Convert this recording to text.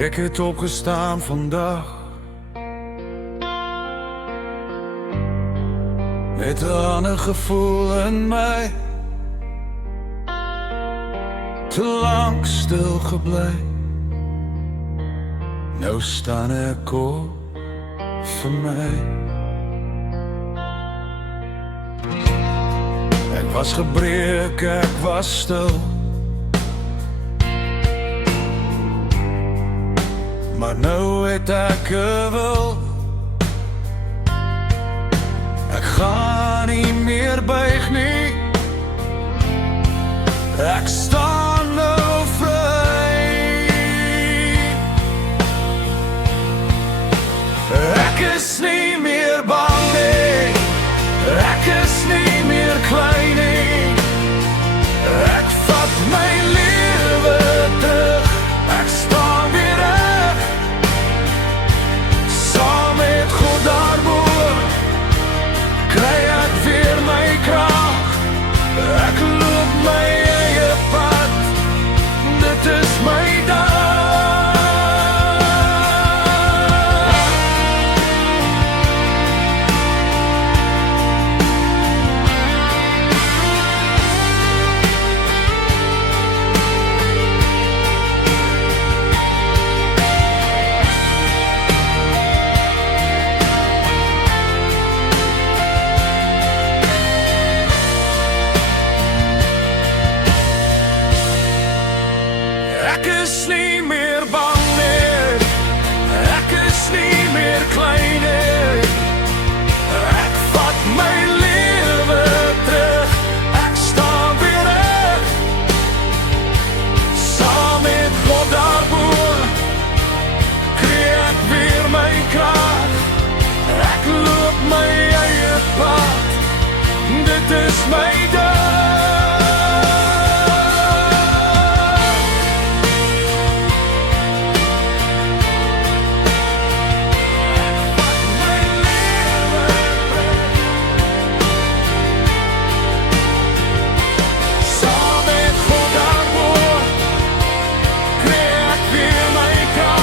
Ek het opgestaan vandag met 'n ander gevoel in my. Te lang stil gebly. Nou staan ek op vir my. Ek was gebreek, ek was stil, maar nou het ek 'n wil. Ek gaan nie meer buig nie. Ek staan nou vry. Ek is nie meer bang nie. Ek is nie meer klein nie. Ek vat my lewe terug. Ek staan weer reg. Saam met God daarbo kry ek weer my krag. Ek loop my eie pad. Dit is my dag. Ek is nie meer bang nie. Ek is nie meer klein nie. Ek vat my lewe terug. Ek staan weer reg. Saam met God daarbo kry ek weer my krag. Ek loop my eie pad. Dit is my dag.